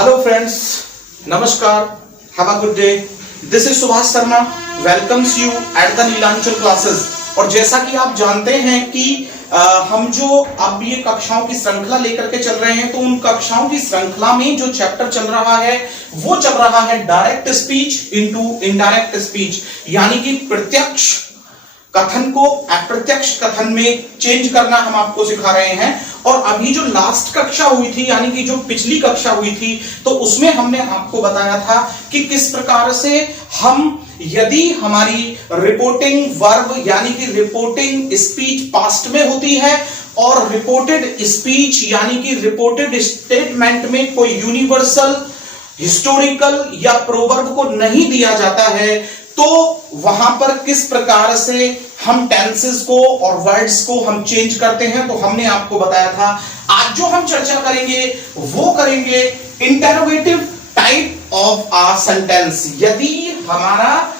Hello friends, Namaskar, have a good day. This is Subhash Sharma, welcomes you at the Neelanchal classes. और जैसा कि आप जानते हैं कि हम जो अब ये कक्षाओं की श्रृंखला लेकर के चल रहे हैं, तो उन कक्षाओं की श्रृंखला में जो चैप्टर चल रहा है वो चल रहा है direct speech into indirect speech, यानी कि प्रत्यक्ष कथन को अप्रत्यक्ष कथन में चेंज करना हम आपको सिखा रहे हैं। और अभी जो लास्ट कक्षा हुई थी, यानी कि जो पिछली कक्षा हुई थी, तो उसमें हमने आपको बताया था कि किस प्रकार से हम यदि हमारी रिपोर्टिंग वर्ब यानी कि रिपोर्टिंग स्पीच पास्ट में होती है और रिपोर्टेड स्पीच यानी कि रिपोर्टेड स्टेटमेंट में कोई यूनिवर्सल हिस्टोरिकल या प्रोवर्ब को नहीं दिया जाता है, तो वहां पर किस प्रकार से हम टेंसेस को और वर्ड्स को हम चेंज करते हैं। तो हमने आपको बताया था। आज जो हम चर्चा करेंगे वो करेंगे interrogative type of a sentence. यदि हमारा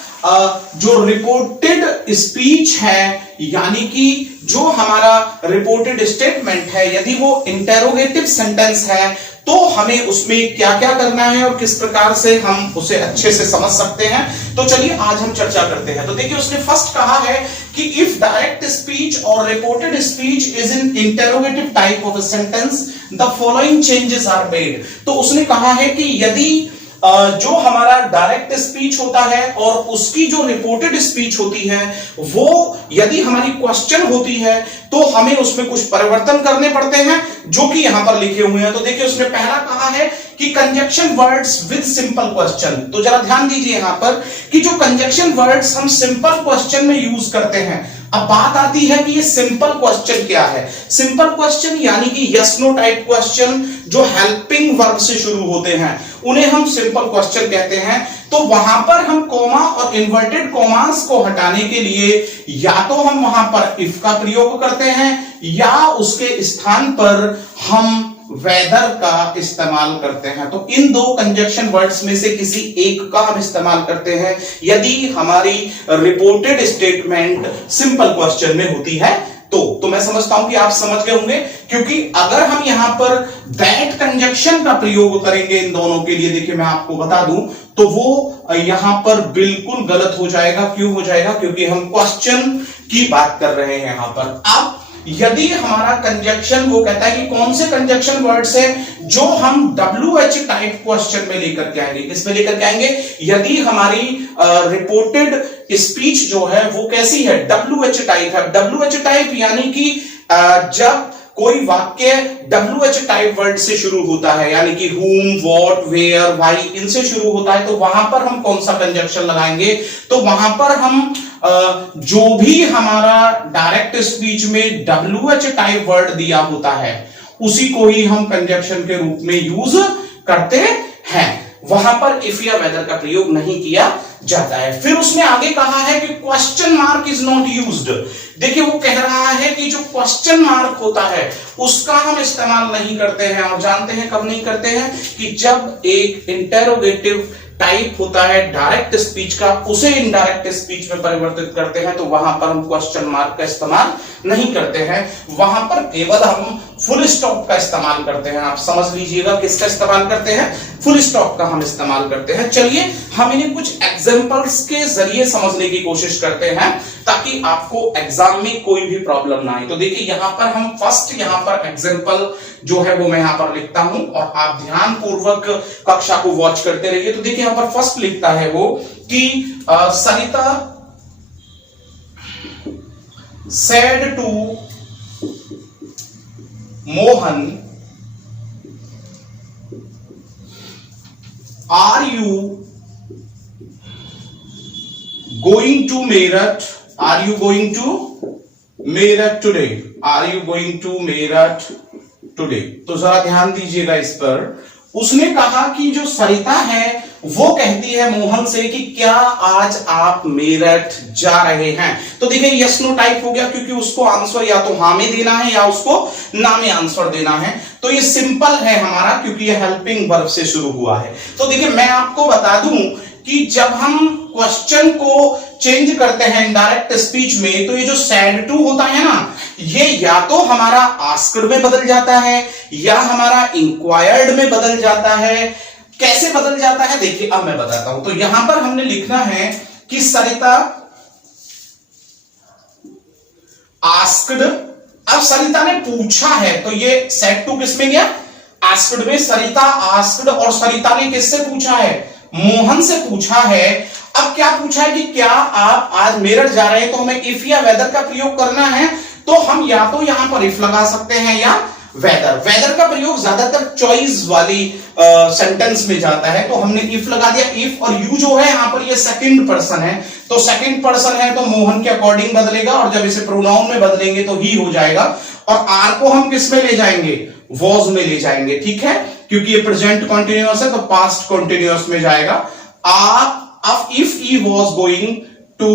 जो रिपोर्टेड स्पीच है यानी कि जो हमारा रिपोर्टेड स्टेटमेंट है, यदि वो इंटरोगेटिव सेंटेंस है, तो हमें उसमें क्या क्या करना है और किस प्रकार से हम उसे अच्छे से समझ सकते हैं। तो चलिए आज हम चर्चा करते हैं। तो देखिए, उसने फर्स्ट कहा है कि इफ डायरेक्ट स्पीच और reported speech is in interrogative type of a sentence the following changes are made. तो उसने कहा है कि यदि जो हमारा डायरेक्ट स्पीच होता है और उसकी जो रिपोर्टेड स्पीच होती है, वो यदि हमारी क्वेश्चन होती है, तो हमें उसमें कुछ परिवर्तन करने पड़ते हैं जो कि यहां पर लिखे हुए हैं। तो देखिए, उसने पहला कहा है कि conjunction words with simple question. तो जरा ध्यान दीजिए यहां पर कि जो कंजक्शन वर्ड्स हम सिंपल क्वेश्चन में यूज करते हैं। अब बात आती है कि ये सिंपल क्वेश्चन क्या है। सिंपल क्वेश्चन यानी कि यस नो टाइप क्वेश्चन जो हेल्पिंग वर्ब से शुरू होते हैं, उन्हें हम सिंपल क्वेश्चन कहते हैं। तो वहां पर हम कॉमा और इन्वर्टेड कॉमास को हटाने के लिए या तो हम वहां पर इफ का प्रयोग करते हैं या उसके स्थान पर हम वेदर का इस्तेमाल करते हैं। तो इन दो कंजक्शन वर्ड्स में से किसी एक का हम इस्तेमाल करते हैं यदि हमारी रिपोर्टेड स्टेटमेंट सिंपल क्वेश्चन में होती है। तो मैं समझता हूं कि आप समझ गए होंगे, क्योंकि अगर हम यहां पर दैट कंजक्शन का प्रयोग करेंगे इन दोनों के लिए, देखिए मैं आपको बता दूं, तो वो यहां पर बिल्कुल गलत हो जाएगा। क्यों हो जाएगा? क्योंकि हम क्वेश्चन की बात कर रहे हैं यहां पर। अब यदि हमारा कंजक्शन, वो कहता है कि कौन से कंजक्शन वर्ड्स है जो हम WH टाइप क्वेश्चन में लेकर के आएंगे। किसमें लेकर के आएंगे? यदि हमारी रिपोर्टेड स्पीच जो है वो कैसी है? WH टाइप है। WH टाइप यानी कि जब कोई वाक्य WH टाइप वर्ड से शुरू होता है, यानी कि whom, what, where, why, इनसे शुरू होता है, तो वहां पर हम कौन सा कंजक्शन लगाएंगे? तो वहां पर हम जो भी हमारा डायरेक्ट स्पीच में WH टाइप वर्ड दिया होता है उसी को ही हम कंजक्शन के रूप में यूज करते हैं। वहां पर इफ या वेदर का प्रयोग नहीं किया जाता है। फिर उसने आगे कहा है कि question mark is not used. देखिए, वो कह रहा है कि जो क्वेश्चन मार्क होता है उसका हम इस्तेमाल नहीं करते हैं। और जानते हैं कब नहीं करते हैं? कि जब एक इंटरोगेटिव टाइप होता है डायरेक्ट स्पीच का, उसे इनडायरेक्ट स्पीच में परिवर्तित करते हैं, तो वहां पर हम क्वेश्चन मार्क का इस्तेमाल नहीं करते हैं। वहां पर केवल हम फुल स्टॉप का इस्तेमाल करते हैं। आप समझ लीजिएगा किसका इस्तेमाल करते हैं? फुल स्टॉप का हम इस्तेमाल करते हैं। चलिए हम इन्हें कुछ एग्जांपल्स के जरिए समझने की कोशिश करते हैं ताकि आपको एग्जाम में कोई भी प्रॉब्लम ना आए। तो देखिए, यहां पर हम फर्स्ट यहां पर एग्जांपल जो है वो मैं यहां पर लिखता हूं और आप ध्यान पूर्वक कक्षा को वॉच करते रहिए। तो देखिए, यहां पर फर्स्ट लिखता है वो कि सरिता said to Mohan, are you going to Meerut? Are you going to Meerut today? Are you going to Meerut today? तो जरा ध्यान दीजिएगा इस पर। उसने कहा कि जो सरिता है वो कहती है मोहन से कि क्या आज आप मेरठ जा रहे हैं। तो देखिए, यस नो टाइप हो गया, क्योंकि उसको आंसर या तो हाँ में देना है या उसको ना में आंसर देना है। तो ये सिंपल है हमारा, क्योंकि ये हेल्पिंग वर्ब से शुरू हुआ है। तो देखिए, मैं आपको बता दूं कि जब हम क्वेश्चन को चेंज करते हैं इनडायरेक्ट स्पीच में, तो ये जो सैड टू होता है ना, ये या तो हमारा आस्क्ड में बदल जाता है या हमारा इंक्वायर्ड में बदल जाता है कैसे बदल जाता है देखिए, अब मैं बताता हूं। तो यहां पर हमने लिखना है कि सरिता आस्क्ड, अब सरिता ने पूछा है तो ये सेट टू किस में गया, आस्क्ड में। सरिता आस्क्ड, और सरिता ने किससे पूछा है, मोहन से पूछा है। अब क्या पूछा है कि क्या आप आज मेरठ जा रहे हैं, तो हमें इफ या वेदर का प्रयोग करना है। तो हम या तो यहां पर इफ लगा सकते हैं या वेदर। वेदर का प्रयोग ज्यादातर चॉइस वाली सेंटेंस में जाता है, तो हमने इफ लगा दिया। इफ और यू जो है यहां पर ये सेकंड पर्सन है, तो सेकंड पर्सन है तो मोहन के अकॉर्डिंग बदलेगा, और जब इसे प्रोनाउन में बदलेंगे तो ही हो जाएगा। और आर को हम किस में ले जाएंगे, वॉज में ले जाएंगे, ठीक है, क्योंकि ये प्रेजेंट कॉन्टिन्यूअस है तो पास्ट कॉन्टिन्यूअस में जाएगा। अब if he was going to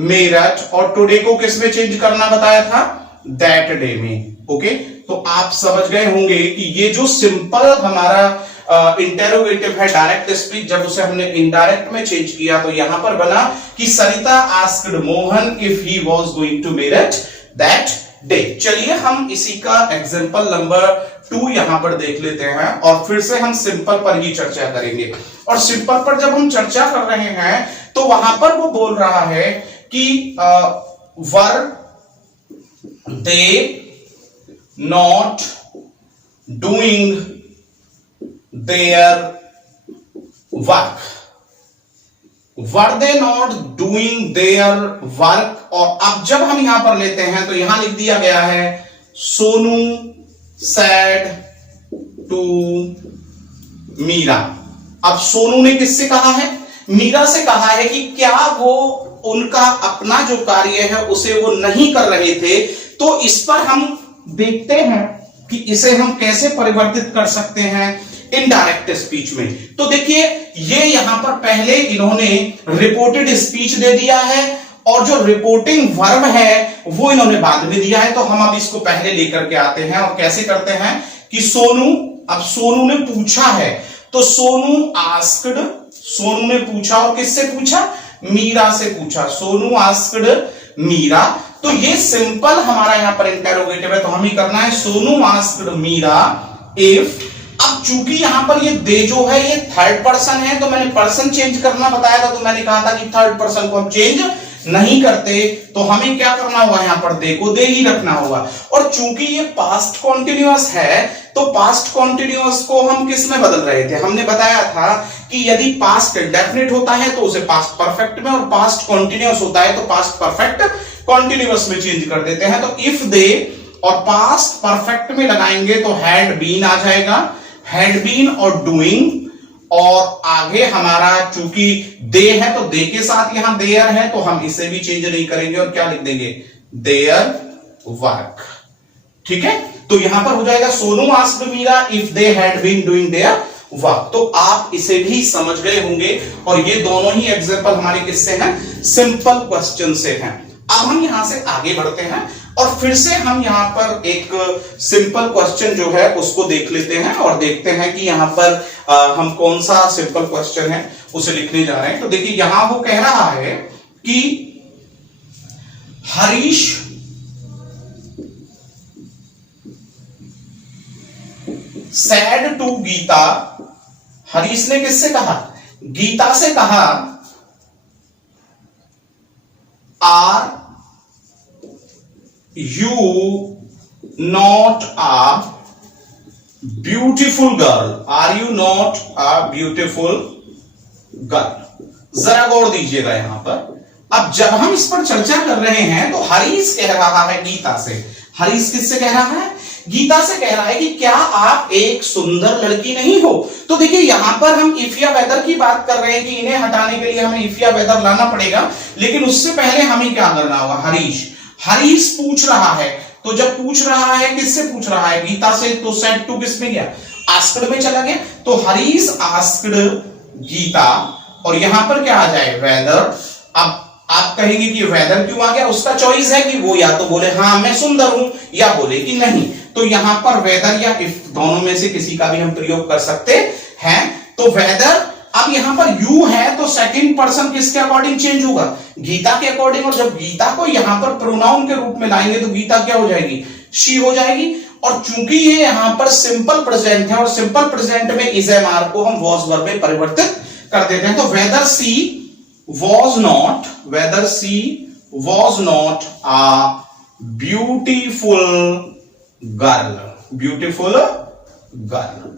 Meerut, और टुडे को किस में चेंज करना बताया था, दैट डे में। ओके, तो आप समझ गए होंगे कि ये जो सिंपल हमारा इंटेरोगेटिव है डायरेक्ट स्पीच, जब उसे हमने इनडायरेक्ट में चेंज किया तो यहां पर बना कि Sarita asked Mohan if he was going to Meerut that day. चलिए हम इसी का एग्जांपल नंबर 2 यहां पर देख लेते हैं, और फिर से हम सिंपल पर ही चर्चा करेंगे। और सिंपल पर जब हम चर्चा कर रहे हैं तो वहां पर वो बोल रहा है कि वर दे not doing their work, were they not doing their work। और अब जब हम यहां पर लेते हैं तो यहां लिख दिया गया है सोनू said to मीरा। अब सोनू ने किससे कहा है, मीरा से कहा है कि क्या वो उनका अपना जो कार्य है उसे वो नहीं कर रहे थे। तो इस पर हम देखते हैं कि इसे हम कैसे परिवर्तित कर सकते हैं इनडायरेक्ट स्पीच में। तो देखिए ये यहां पर पहले इन्होंने रिपोर्टेड स्पीच दे दिया है, और जो रिपोर्टिंग वर्ब है वो इन्होंने बाद में दिया है। तो हम अब इसको पहले लेकर के आते हैं, और कैसे करते हैं कि सोनू, अब सोनू ने पूछा है तो सोनू आस्क्ड, सोनू ने पूछा, और किससे पूछा, मीरा से पूछा। सोनू आस्क्ड मीरा, तो ये सिंपल हमारा यहां पर इंटेरोगेटिव है, तो हमें करना है सोनू आस्क्ड मीरा इफ। अब चूंकि यहां पर ये दे जो है ये थर्ड पर्सन है, तो मैंने पर्सन चेंज करना बताया था, तो मैंने कहा था कि थर्ड पर्सन को हम चेंज नहीं करते, तो हमें क्या करना होगा, यहां पर दे को दे ही रखना होगा। और चूंकि ये पास्ट कॉन्टिन्यूअस है तो पास्ट कॉन्टिन्यूअस को हम किस में बदल रहे थे, हमने बताया था कि यदि पास्ट डेफिनेट होता है तो उसे पास्ट परफेक्ट में, और पास्ट कॉन्टिन्यूअस होता है तो पास्ट परफेक्ट कॉन्टिन्यूअस में चेंज कर देते हैं। तो इफ दे और पास्ट परफेक्ट में लगाएंगे तो हैड बीन आ जाएगा, हैड बीन और डूइंग, और आगे हमारा चूंकि दे है तो दे के साथ यहां देयर है तो हम इसे भी चेंज नहीं करेंगे, और क्या लिख देंगे, देयर वर्क। ठीक है, तो यहां पर हो जाएगा Sonu asked Meera if they had been doing their work. तो आप इसे भी समझ गए होंगे, और ये दोनों ही एग्जांपल हमारे किससे हैं, सिंपल क्वेश्चन से हैं। अब हम यहां से आगे बढ़ते हैं, और फिर से हम यहां पर एक सिंपल क्वेश्चन जो है उसको देख लेते हैं, और देखते हैं कि यहां पर हम कौन सा सिंपल क्वेश्चन है उसे लिखने जा रहे हैं। तो देखिए यहां वो कह रहा है कि हरीश सैड टू गीता, हरीश ने किससे कहा, गीता से कहा, are you not a beautiful girl, are you not a beautiful girl. जरा गौर दीजिएगा यहां पर। अब जब हम इस पर चर्चा कर रहे हैं तो हरीश कह रहा है गीता से, हरीश किससे कह रहा है, गीता से कह रहा है कि क्या आप एक सुंदर लड़की नहीं हो। तो देखिए यहां पर हम इफ या वेदर की बात कर रहे हैं कि इन्हें हटाने के लिए हमें इफ या वेदर लाना पड़ेगा, लेकिन उससे पहले हमें क्या करना होगा, हरीश, हरीश पूछ रहा है। तो जब पूछ रहा है किससे पूछ रहा है, गीता से, तो सेड टू किस में गया, आस्क्ड में चला गया। तो हरीश आस्क्ड गीता, और यहां पर क्या आ जाए, वेदर। अब आप कहेंगे कि वेदर क्यों आ गया, उसका चॉइस है कि वो या तो बोले हाँ मैं सुंदर हूं, या बोले कि नहीं। तो यहां पर वेदर या इफ दोनों में से किसी का भी हम प्रयोग कर सकते हैं। तो वेदर, अब यहां पर यू है तो सेकंड पर्सन किसके अकॉर्डिंग चेंज होगा, गीता के अकॉर्डिंग। और जब गीता को यहां पर प्रोनाउन के रूप में लाएंगे तो गीता क्या हो जाएगी, शी हो जाएगी। और चूंकि ये यहां पर सिंपल प्रेजेंट है और सिंपल प्रेजेंट में इज एम आर को हम वॉज वर्ब में परिवर्तित कर देते हैं। तो weather C was not a beautiful girl.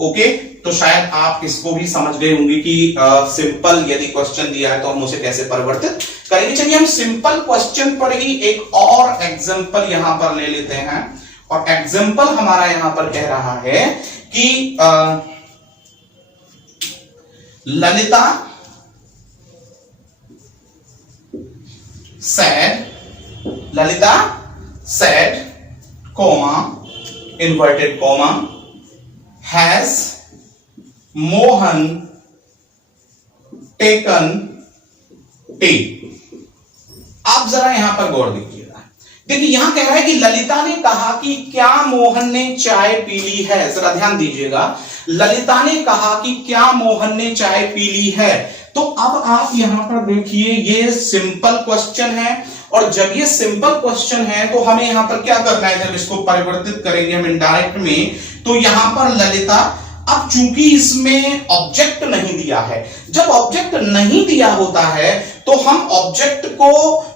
Okay, तो शायद आप इसको भी समझ गए होंगे कि सिंपल यदि क्वेश्चन दिया है तो हम उसे कैसे परिवर्तित करेंगे। चलिए हम सिंपल क्वेश्चन पर ही एक और एग्जांपल यहां पर ले लेते हैं, और एग्जांपल हमारा यहां पर कह रहा है कि Lalita said comma inverted comma has Mohan taken tea। आप जरा यहां पर गौर दीजिएगा। देखिए यहां कह रहा है कि ललिता ने कहा कि क्या मोहन ने चाय पी ली है। जरा ध्यान दीजिएगा, ललिता ने कहा कि क्या मोहन ने चाय पी ली है। तो अब आप यहां पर देखिए ये सिंपल क्वेश्चन है, और जब ये सिंपल क्वेश्चन है तो हमें यहां पर क्या करना है, जब इसको परिवर्तित करेंगे हम इनडायरेक्ट में, तो यहां पर ललिता, अब चूंकि इसमें ऑब्जेक्ट नहीं दिया है, जब ऑब्जेक्ट नहीं दिया होता है तो हम ऑब्जेक्ट को,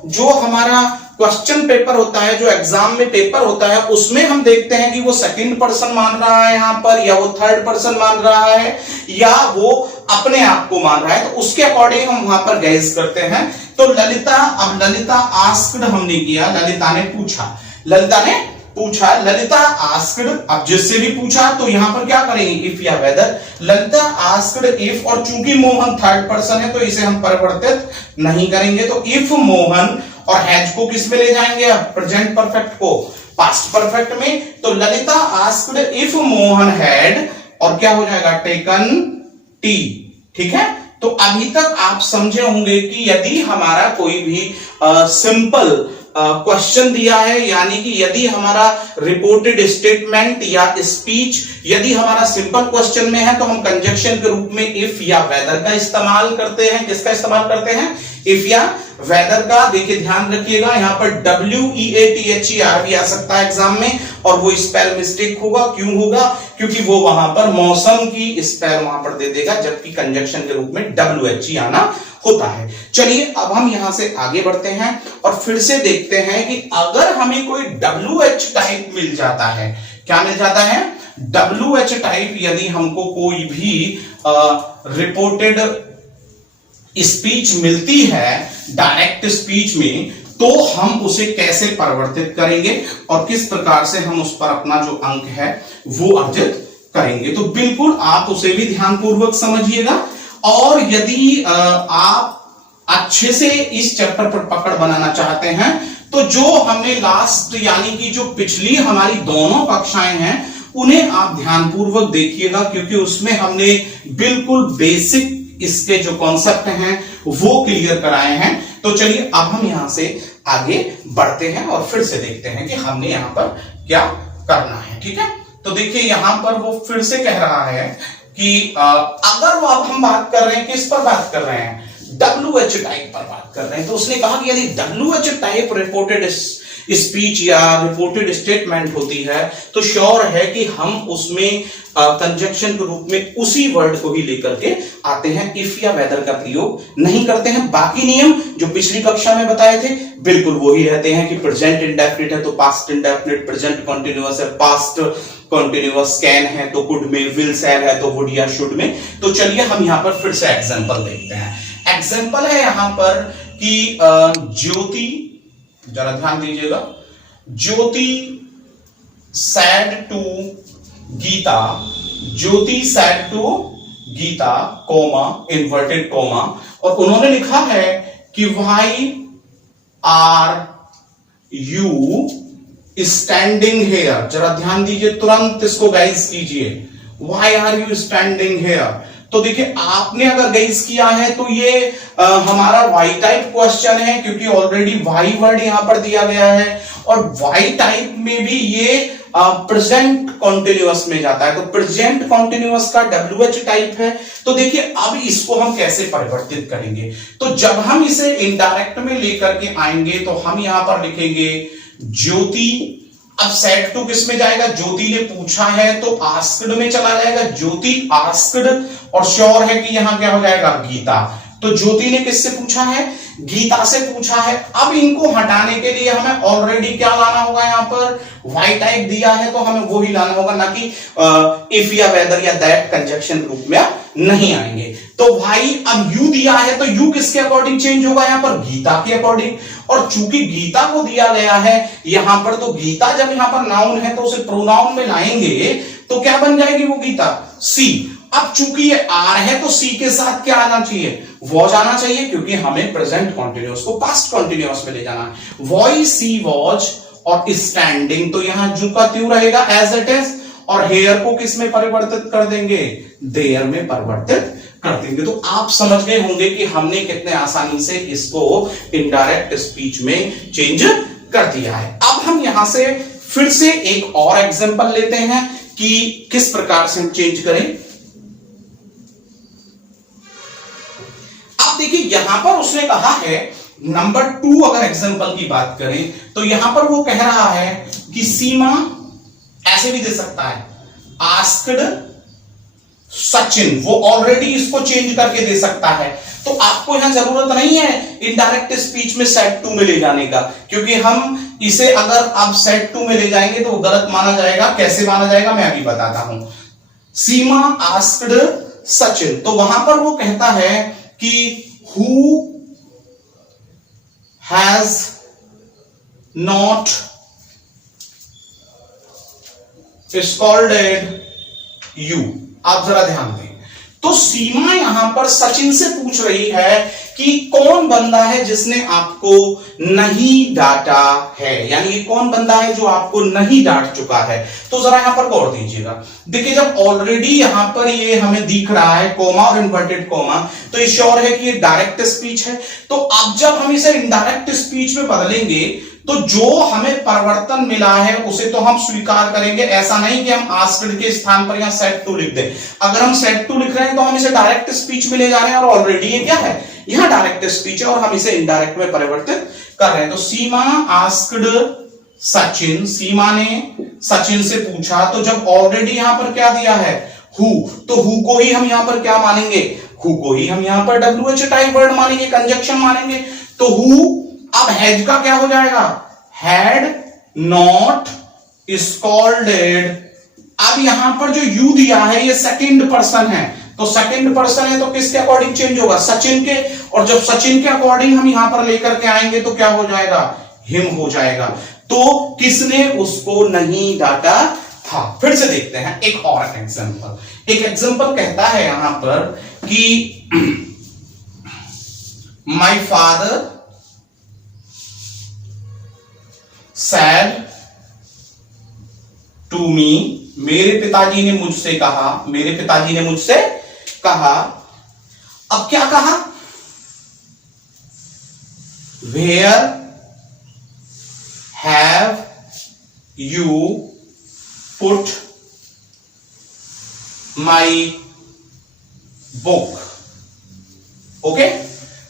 जो हमारा क्वेश्चन पेपर होता है, जो एग्जाम में पेपर होता है, उसमें हम देखते हैं कि वो सेकंड पर्सन मान रहा है यहां पर, या वो थर्ड पर्सन मान रहा है, या वो अपने आप को मान रहा है, तो उसके अकॉर्डिंग हम वहां पर गैस करते हैं। तो ललिता, अब ललिता आस्क्ड हमने किया, ललिता ने पूछा, ललिता आस्क्ड, अब जिससे भी पूछा तो यहां पर क्या करेंगे, इफ या वेदर। ललिता आस्क्ड इफ, और चूंकि मोहन थर्ड पर्सन है तो इसे हम परिवर्तित नहीं करेंगे, तो इफ मोहन, और हैज को किस में ले जाएंगे, अब प्रेजेंट परफेक्ट को पास्ट परफेक्ट में। तो Lalita asked if Mohan had, और क्या हो जाएगा, टेकन टी। ठीक है, तो अभी तक आप समझे होंगे कि यदि हमारा कोई भी सिंपल क्वेश्चन दिया है, यानी कि यदि हमारा रिपोर्टेड स्टेटमेंट या स्पीच यदि हमारा सिंपल क्वेश्चन में है, तो हम कंजक्शन के रूप में इफ या वेदर का इस्तेमाल करते हैं। किसका इस्तेमाल करते हैं, इफ या वेदर का। देखिए ध्यान रखिएगा, यहां पर WEATHER भी आ सकता है एग्जाम में, और वो स्पेल मिस्टेक होगा। क्यों होगा, क्योंकि वो वहां पर मौसम की स्पेल वहां पर दे देगा, जबकि कंजक्शन के रूप में WHE आना होता है। चलिए अब हम यहां से आगे बढ़ते हैं और फिर से देखते हैं कि अगर हमें कोई WH टाइप मिल जाता है, क्या मिल जाता है, WH टाइप, यदि हमको कोई भी रिपोर्टेड स्पीच मिलती है डायरेक्ट स्पीच में, तो हम उसे कैसे परिवर्तित करेंगे और किस प्रकार से हम उस पर अपना जो अंक है वो अर्जित करेंगे। तो बिल्कुल आप उसे भी ध्यानपूर्वक समझिएगा, और यदि आप अच्छे से इस चैप्टर पर पकड़ बनाना चाहते हैं, तो जो हमने लास्ट, यानी कि जो पिछली हमारी दोनों कक्षाएं हैं, उन्हें आप ध्यानपूर्वक देखिएगा, क्योंकि उसमें हमने बिल्कुल बेसिक इसके जो कॉन्सेप्ट हैं वो क्लियर कराए हैं। तो चलिए अब हम यहां से आगे बढ़ते हैं और फिर से देखते हैं कि हमने यहां पर क्या करना है। ठीक है, तो देखिए यहां पर वो फिर से कह रहा है कि अगर वो, अब हम बात कर रहे हैं, किस पर बात कर रहे हैं, WH टाइप पर बात कर रहे हैं। तो उसने कहा कि यदि WH टाइप रिपोर्टेड स्पीच या रिपोर्टेड स्टेटमेंट होती है, तो श्योर है कि हम उसमें कंजक्शन के रूप में उसी वर्ड को ही लेकर के आते हैं, इफ या वेदर का प्रयोग नहीं करते हैं। बाकी नियम जो पिछली कक्षा में बताए थे बिल्कुल वही रहते हैं कि प्रेजेंट इंडेफिनिट है तो पास्ट इंडेफिनिट, प्रेजेंट कॉन्टिन्यूअस है, पास्ट कॉन्टिन्यूअस, कैन है तो कुड में, विल शैल है तो वुड या शुड में। तो चलिए हम यहां पर फिर से एग्जांपल देखते हैं। एग्जांपल है यहां पर कि ज्योति, जरा ध्यान दीजिएगा, Jyoti said to Gita, Jyoti said to Gita, comma, inverted comma, और उन्होंने लिखा है कि why are you standing here. जरा ध्यान दीजिए, तुरंत इसको गाइस कीजिए, why are you standing here. तो देखिए आपने अगर गाइस किया है तो ये हमारा वाई टाइप क्वेश्चन है, क्योंकि ऑलरेडी वाई वर्ड यहां पर दिया गया है, और वाई टाइप में भी ये प्रेजेंट कॉन्टिन्यूअस में जाता है, तो प्रेजेंट कॉन्टिन्यूअस का WH टाइप है। तो देखिए अब इसको हम कैसे परिवर्तित करेंगे, तो जब हम इसे इनडायरेक्ट में लेकर के आएंगे तो हम यहां पर लिखेंगे ज्योति अब सेट टू किस में जाएगा? ज्योति ने पूछा है तो आस्क्ड में चला जाएगा, ज्योति आस्क्ड, और श्योर है कि यहां क्या हो जाएगा? गीता। तो ज्योति ने किससे पूछा है? गीता से पूछा है। अब इनको हटाने के लिए हमें ऑलरेडी क्या लाना होगा? यहां पर वाई टाइप दिया है तो हमें वो ही लाना होगा, ना कि इफ या वेदर या दैट कंजक्शन रूप में नहीं आएंगे। तो भाई अब यू दिया है तो यू किसके अकॉर्डिंग चेंज होगा? यहां पर गीता के अकॉर्डिंग। और चूंकि गीता को दिया गया है यहां पर, तो गीता जब यहां पर नाउन है तो उसे प्रोनाउन में लाएंगे तो क्या बन जाएगी वो गीता? सी। अब चूंकि ये आर है तो सी के साथ क्या आना चाहिए? वॉज आना चाहिए, क्योंकि हमें प्रेजेंट कॉन्टिन्यूअस को पास्ट कॉन्टिन्यूअस में ले जाना है। वॉइस सी वॉज और स्टैंडिंग, तो यहां जू का त्यू रहेगा एज इट इज, और हेयर को किस में परिवर्तित कर देंगे? देयर में परिवर्तित कर देंगे। तो आप समझ गए होंगे कि हमने कितने आसानी से इसको इनडायरेक्ट स्पीच में चेंज कर दिया है। अब हम यहां से फिर से एक और एग्जांपल लेते हैं कि किस प्रकार से हम चेंज करें। आप देखिए यहां पर उसने कहा है नंबर 2, अगर एग्जांपल की बात करें तो यहां पर वो कह रहा है कि सीमा, ऐसे भी दे सकता है, आस्क्ड सचिन, वो ऑलरेडी इसको चेंज करके दे सकता है। तो आपको यहां जरूरत नहीं है इनडायरेक्ट स्पीच में सेट टू में ले जाने का, क्योंकि हम इसे अगर आप सेट टू में ले जाएंगे तो गलत माना जाएगा। कैसे माना जाएगा मैं अभी बताता हूं। सीमा आस्क्ड सचिन, तो वहां पर वो कहता है कि who has not scolded you। आप जरा ध्यान दें, तो सीमा यहां पर सचिन से पूछ रही है कि कौन बंदा है जिसने आपको नहीं डांटा है, यानी कि कौन बंदा है जो आपको नहीं डांट चुका है। तो जरा यहां पर गौर दीजिएगा। देखिए जब ऑलरेडी यहां पर ये हमें दिख रहा है कोमा और इन्वर्टेड कोमा, तो ये श्योर है कि ये डायरेक्ट स्पीच है। तो अब जब हम इसे इनडायरेक्ट स्पीच में बदलेंगे तो जो हमें परिवर्तन मिला है उसे तो हम स्वीकार करेंगे। ऐसा नहीं कि हम आस्क्ड के स्थान पर यहां सेट टू लिख दें। अगर हम सेट टू लिख रहे हैं तो हम इसे डायरेक्ट स्पीच में ले जा रहे हैं, और ऑलरेडी ये क्या है? यहां डायरेक्ट स्पीच है और हम इसे इनडायरेक्ट में परिवर्तित कर रहे हैं। तो सीमा आस्क्ड सचिन, सीमा ने सचिन से पूछा, तो जब ऑलरेडी यहां पर क्या दिया है? हु, तो हु को ही हम यहां पर क्या मानेंगे? हु को ही हम यहां पर WH टाइप वर्ड मानेंगे, कंजक्शन मानेंगे। तो हु, अब हैज का क्या हो जाएगा? Had not scolded. अब यहां पर जो यू दिया है ये सेकंड पर्सन है, तो सेकंड पर्सन है तो किसके अकॉर्डिंग चेंज होगा? सचिन के। और जब सचिन के अकॉर्डिंग हम यहां पर लेकर के आएंगे तो क्या हो जाएगा? हिम हो जाएगा। तो किसने उसको नहीं डांटा था? फिर से देखते हैं एक और एग्जांपल। एक एग्जांपल कहता है यहां पर कि my father said to me, मेरे पिताजी ने मुझसे कहा, मेरे पिताजी ने मुझसे कहा। अब क्या कहा? Where have you put my book? Okay,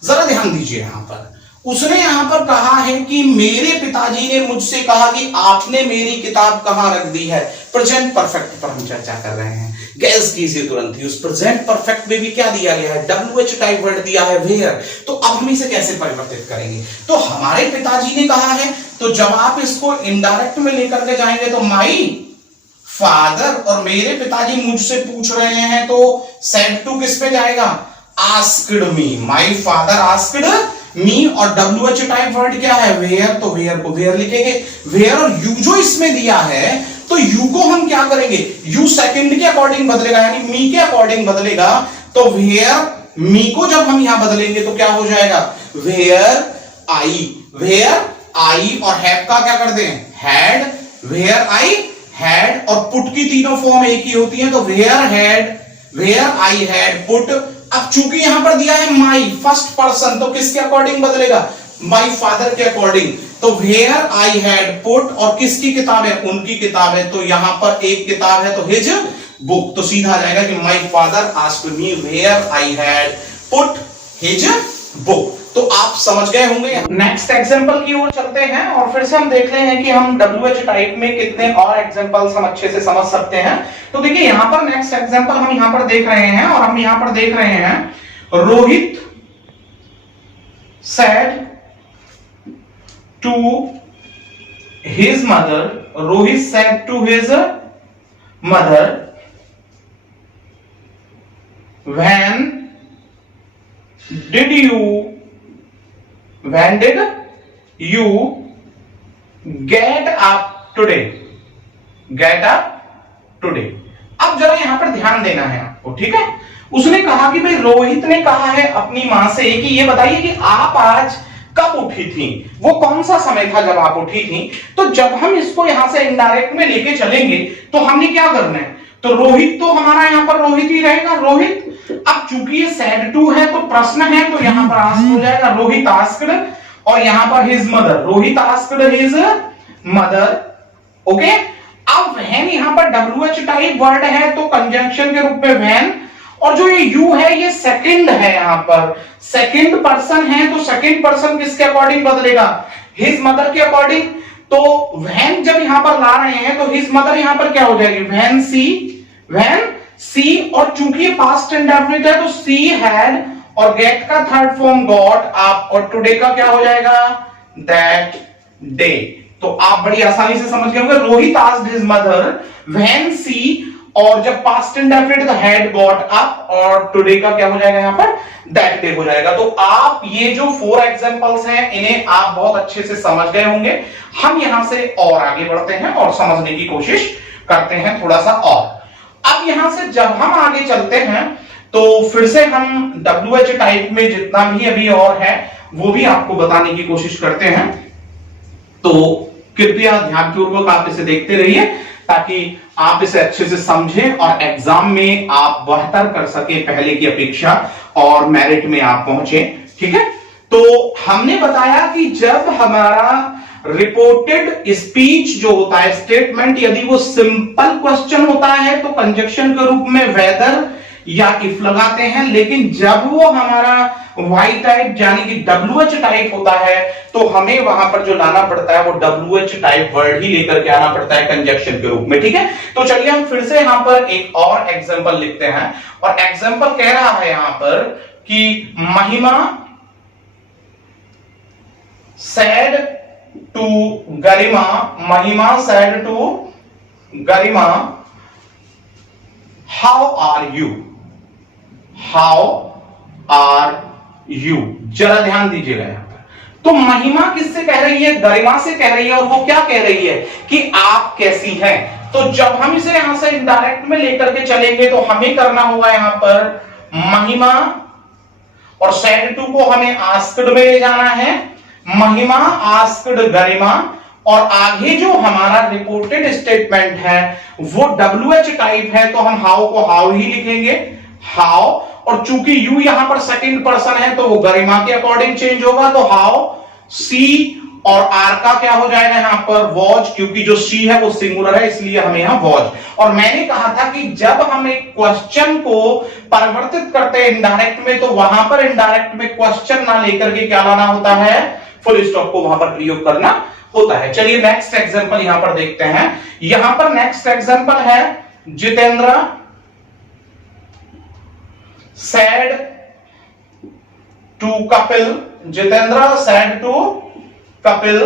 जरा ध्यान दीजिए यहां पर। उसने यहां पर कहा है कि मेरे पिताजी ने मुझसे कहा कि आपने मेरी किताब कहां रख दी है। प्रेजेंट परफेक्ट पर हम चर्चा कर रहे हैं। गैस कीजिए तुरंत ही, उस प्रेजेंट परफेक्ट में भी क्या दिया गया है? WH टाइप वर्ड दिया है, वेयर। तो अब हम इसे कैसे परिवर्तित करेंगे? तो हमारे पिताजी ने कहा है, तो जब आप इसको इनडायरेक्ट में लेकर के जाएंगे तो माई फादर, और मेरे पिताजी मुझसे पूछ रहे हैं तो सेड टू किस पे जाएगा? Asked me. माई फादर आस्क्ड मी, और WH टाइप वर्ड क्या है? वेयर। तो वेयर को वेयर लिखेंगे, वेयर। और यू जो इसमें दिया है तो यू को हम क्या करेंगे? यू सेकंड के अकॉर्डिंग बदलेगा, यानी मी के अकॉर्डिंग बदलेगा। तो वेयर, मी को जब हम यहां बदलेंगे तो क्या हो जाएगा? Where I, where I. और हैव का क्या कर दें? Had, where I had. और पुट की तीनों फॉर्म एक ही होती है, तो where had, where I had put. अब चूंकि यहां पर दिया है माई फर्स्ट पर्सन, तो किसके अकॉर्डिंग बदलेगा? माई फादर के अकॉर्डिंग। तो वेयर आई हैड पुट, और किसकी किताब है? उनकी किताब है। तो यहां पर एक किताब है तो हिज बुक। तो सीधा आ जाएगा कि my father asked me where I had put his book. तो आप समझ गए होंगे। नेक्स्ट एग्जांपल की ओर चलते हैं और फिर से हम देख रहे हैं कि हम WH टाइप में कितने और एग्जांपल्स हम अच्छे से समझ सकते हैं। तो देखिए यहां पर नेक्स्ट एग्जांपल हम यहां पर देख रहे हैं और हम यहां पर देख रहे हैं Rohit said to his mother, Rohit said to his mother, when did you get up today? Get up today. अब जरा यहां पर ध्यान देना है आपको, ठीक है। उसने कहा कि भाई रोहित ने कहा है अपनी मां से कि ये बताइए कि आप आज कब उठी थी, वो कौन सा समय था जब आप उठी थी। तो जब हम इसको यहां से इनडायरेक्ट में लेके चलेंगे तो हमने क्या करना है, तो रोहित तो हमारा यहां पर रोहित ही रहेगा, रोहित। अब चूंकि ये said to है तो प्रश्न है, तो यहां पर आस्क्ड हो जाएगा, रोहित आस्क्ड, और यहां पर his mother, Rohit asked his mother. Okay, अब व्हेन यहां पर WH टाइप वर्ड है तो कंजंक्शन के रूप में व्हेन, और जो ये यू है ये सेकंड है, यहां पर सेकंड पर्सन है, तो सेकंड पर्सन किसके अकॉर्डिंग बदलेगा, हिज मदर के अकॉर्डिंग। तो व्हेन जब यहां पर ला रहे हैं तो हिज मदर यहां पर क्या हो जाएगी, व्हेन सी, और चूंकि ये पास्ट इंडेफिनिट है तो सी हैड, और गेट का थर्ड फॉर्म गॉट अप, और टुडे का क्या हो जाएगा, दैट डे। तो आप बड़ी आसानी से समझ गए होंगे, Rohit asked his mother when she, और जब पास्ट इंडेफिनिट तो हैड गॉट अप, और टुडे का क्या हो जाएगा यहां पर, दैट डे हो जाएगा। तो आप ये जो 4 एग्जांपल्स हैं इन्हें आप बहुत अच्छे से समझ गए होंगे। हम यहां से और आगे बढ़ते हैं और समझने की कोशिश करते हैं थोड़ा सा और। अब यहां से जब हम आगे चलते हैं तो फिर से हम WH टाइप में जितना भी अभी और है वो भी आपको बताने की कोशिश करते हैं। तो कृपया ध्यानपूर्वक आप इसे देखते रहिए ताकि आप इसे अच्छे से समझें और एग्जाम में आप बेहतर कर सके पहले की अपेक्षा और मेरिट में आप पहुंचे, ठीक है। तो हमने बताया कि जब हमारा रिपोर्टेड स्पीच जो होता है, स्टेटमेंट, यदि वो सिंपल क्वेश्चन होता है तो कंजक्शन के रूप में वेदर या इफ लगाते हैं, लेकिन जब वो हमारा वाई टाइप यानी कि WH टाइप होता है तो हमें वहां पर जो लाना पड़ता है वो WH टाइप वर्ड ही लेकर के आना पड़ता है कंजक्शन के रूप में, ठीक है। तो चलिए हम फिर से यहां पर एक और एग्जांपल लिखते हैं, और एग्जांपल कह रहा है यहां पर कि महिमा said to गरिमा, महिमा said to Garima, how are you, how are you। जरा ध्यान दीजिएगा यहां पर। तो महिमा किससे कह रही है, गरिमा से कह रही है, और वो क्या कह रही है कि आप कैसी हैं। तो जब हम इसे यहां से इनडायरेक्ट में लेकर के चलेंगे तो हमें करना होगा यहां पर महिमा, और said to को हमें आस्क्ड में ले जाना है, महिमा आस्क्ड गरिमा, और आगे जो हमारा रिपोर्टेड स्टेटमेंट है वो WH टाइप है तो हम हाउ को हाउ ही लिखेंगे, हाउ, और चूंकि यू यहां पर सेकंड पर्सन है तो वो गरिमा के अकॉर्डिंग चेंज होगा, तो हाउ सी, और आर का क्या हो जाएगा यहां पर वॉच, क्योंकि जो सी है वो सिंगुलर है इसलिए हमें यहां वॉच। और मैंने कहा था कि जब हम एक क्वेश्चन को परिवर्तित करते हैं इनडायरेक्ट में तो वहां पर इनडायरेक्ट में क्वेश्चन ना लेकर के क्या लाना होता है, फुल स्टॉप को वहां पर प्रयोग करना होता है। चलिए नेक्स्ट एग्जांपल यहां पर देखते हैं। यहां पर नेक्स्ट एग्जांपल है Jitendra said to Kapil, Jitendra said to Kapil,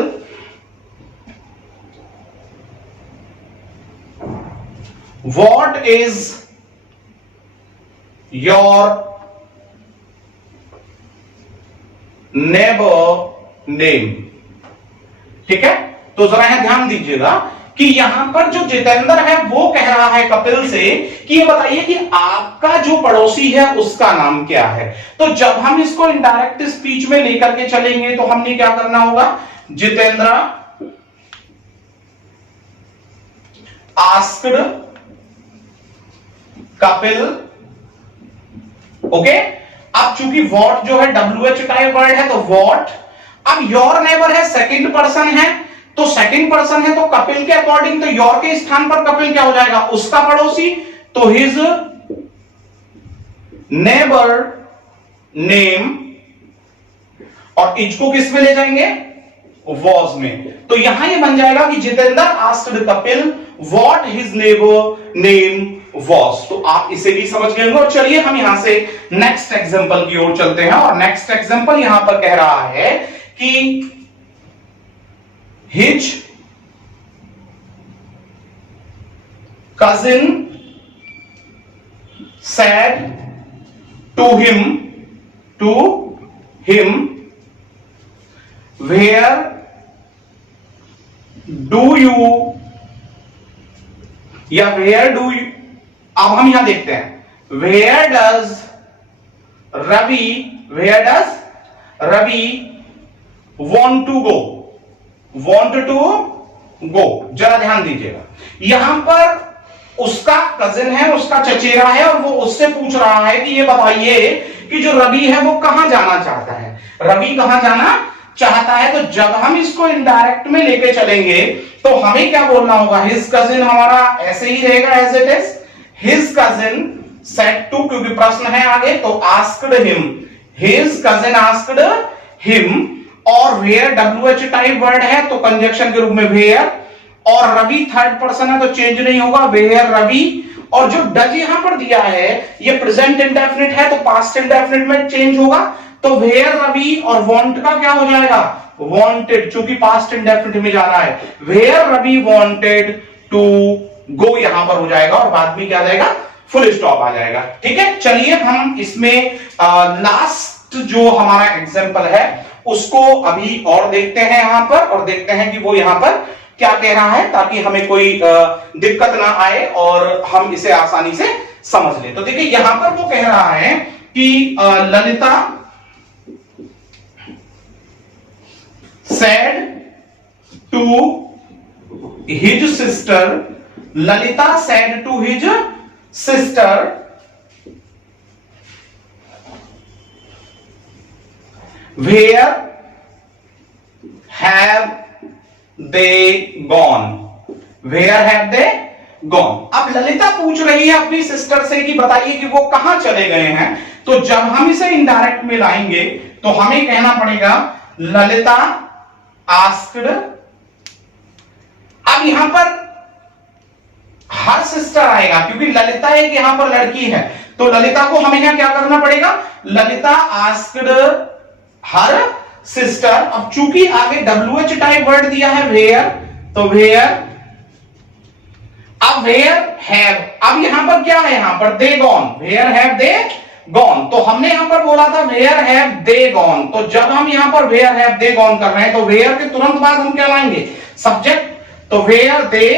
what is your neighbor name। ठीक है, तो जरा यहां ध्यान दीजिएगा कि यहां पर जो जितेंद्र है वो कह रहा है कपिल से कि ये बताइए कि आपका जो पड़ोसी है उसका नाम क्या है। तो जब हम इसको इनडायरेक्ट स्पीच में लेकर के चलेंगे तो हमने क्या करना होगा, जितेंद्र आस्क्ड कपिल, ओके। अब चूंकि वॉट जो है WH टाइप वर्ड है तो वॉट, अब योर नेबर है सेकंड पर्सन है, तो सेकंड पर्सन है तो कपिल के अकॉर्डिंग तो योर के स्थान पर कपिल क्या हो जाएगा, उसका पड़ोसी, तो हिज नेबर नेम, और इज को किस में ले जाएंगे, वॉज में। तो यहां ये बन जाएगा कि Jitendra asked Kapil what his neighbour name was. तो आप इसे भी समझ गए होंगे। और चलिए हम यहां से नेक्स्ट एग्जांपल की ओर चलते हैं। और नेक्स्ट एग्जांपल यहां पर कह रहा है कि his cousin said to him where do you, या where do you, अब हम यहां देखते हैं where does Ravi want to go, जरा ध्यान दीजिएगा। यहां पर उसका कजिन है, उसका चचेरा है, और वो उससे पूछ रहा है कि ये बताइए कि जो रवि है वो कहां जाना चाहता है, रवि कहां जाना चाहता है। तो जब हम इसको इनडायरेक्ट में लेके चलेंगे तो हमें क्या बोलना होगा, हिज कजिन हमारा ऐसे ही रहेगा as it is, his cousin said to, क्योंकि प्रश्न है आगे, तो asked him, his cousin asked him, और वेयर WH टाइप वर्ड है तो कंजक्शन के रूप में वेयर, और रवि थर्ड पर्सन है तो चेंज नहीं होगा, वेयर रवि। और जो डज यहां पर दिया है ये प्रेजेंट इंडेफिनिट है तो पास्ट इंडेफिनिट में चेंज होगा, तो वेयर रवि, और वांट का क्या हो जाएगा, वांटेड, चूंकि पास्ट इंडेफिनिट में जा रहा है, where Ravi wanted to go यहां पर हो जाएगा, और बाद में क्या आ जाएगा, फुल स्टॉप आ जाएगा। ठीक है, चलिए हम इसमें लास्ट जो हमारा एग्जांपल है उसको अभी और देखते हैं यहां पर, और देखते हैं कि वो यहां पर क्या कह रहा है, ताकि हमें कोई दिक्कत ना आए और हम इसे आसानी से समझ लें। तो देखिए यहां पर वो कह रहा है कि Lalita said to his sister, Lalita said to his sister where have they gone, where have they gone। अब ललिता पूछ रही है अपनी सिस्टर से कि बताइए कि वो कहां चले गए हैं। तो जब हम इसे इनडायरेक्ट में लाएंगे तो हमें कहना पड़ेगा ललिता आस्क्ड। अब यहां पर हर सिस्टर आएगा क्योंकि ललिता एक यहां पर लड़की है, तो ललिता को हमें यहां क्या करना पड़ेगा, ललिता आस्क्ड हर सिस्टर। अब चूंकि आगे WH टाइप वर्ड दिया है वेयर, तो वेयर, अब वेयर हैव, अब यहां पर क्या है, यहां पर they gone, where have they gone. तो हमने यहां पर बोला था वेयर हैव दे गॉन, तो जब हम यहां पर वेयर हैव दे गॉन कर रहे हैं तो वेयर के तुरंत बाद हम क्या लाएंगे, सब्जेक्ट, तो वेयर दे,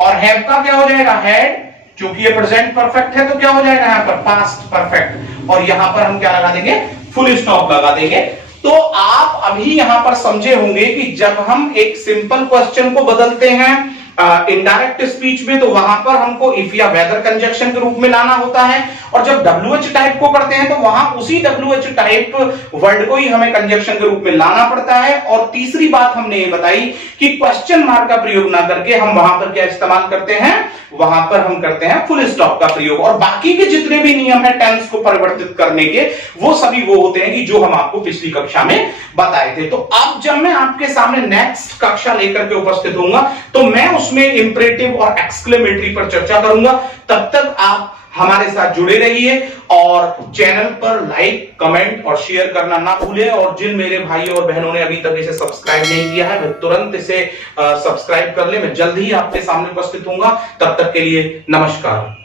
और हैव का क्या हो जाएगा, हैड, चूंकि ये प्रेजेंट परफेक्ट है तो क्या हो जाएगा यहां पर पास्ट परफेक्ट, और यहां पर हम क्या लगा देंगे, फुल स्टॉप लगा देंगे। तो आप अभी यहां पर समझे होंगे कि जब हम एक सिंपल क्वेश्चन को बदलते हैं इनडायरेक्ट स्पीच में तो वहां पर हमको इफ या वेदर कंजक्शन के रूप में लाना होता है, और जब WH टाइप को करते हैं तो वहां उसी WH टाइप वर्ड को ही हमें कंजक्शन के रूप में लाना पड़ता है। और तीसरी बात हमने ये बताई कि क्वेश्चन मार्क का प्रयोग ना करके हम वहां पर क्या इस्तेमाल करते हैं, वहां पर हम करते हैं फुल स्टॉप का प्रयोग। और बाकी के जितने भी नियम है टेंस को परिवर्तित करने के, वो सभी वो होते हैं कि जो हम आपको पिछली कक्षा में बताए थे। तो अब जब मैं आपके सामने नेक्स्ट कक्षा लेकर के उपस्थित होऊंगा तो मैं उसमें इंपरेटिव और एक्सक्लेमेटरी पर चर्चा करूंगा। तब तक आप हमारे साथ जुड़े रहिए और चैनल पर लाइक, कमेंट और शेयर करना ना भूलें। और जिन मेरे भाई और बहनों ने अभी तक इसे सब्सक्राइब नहीं किया है वे तुरंत इसे सब्सक्राइब कर ले। मैं जल्द ही आपके सामने उपस्थित होऊंगा। तब तक के लिए नमस्कार।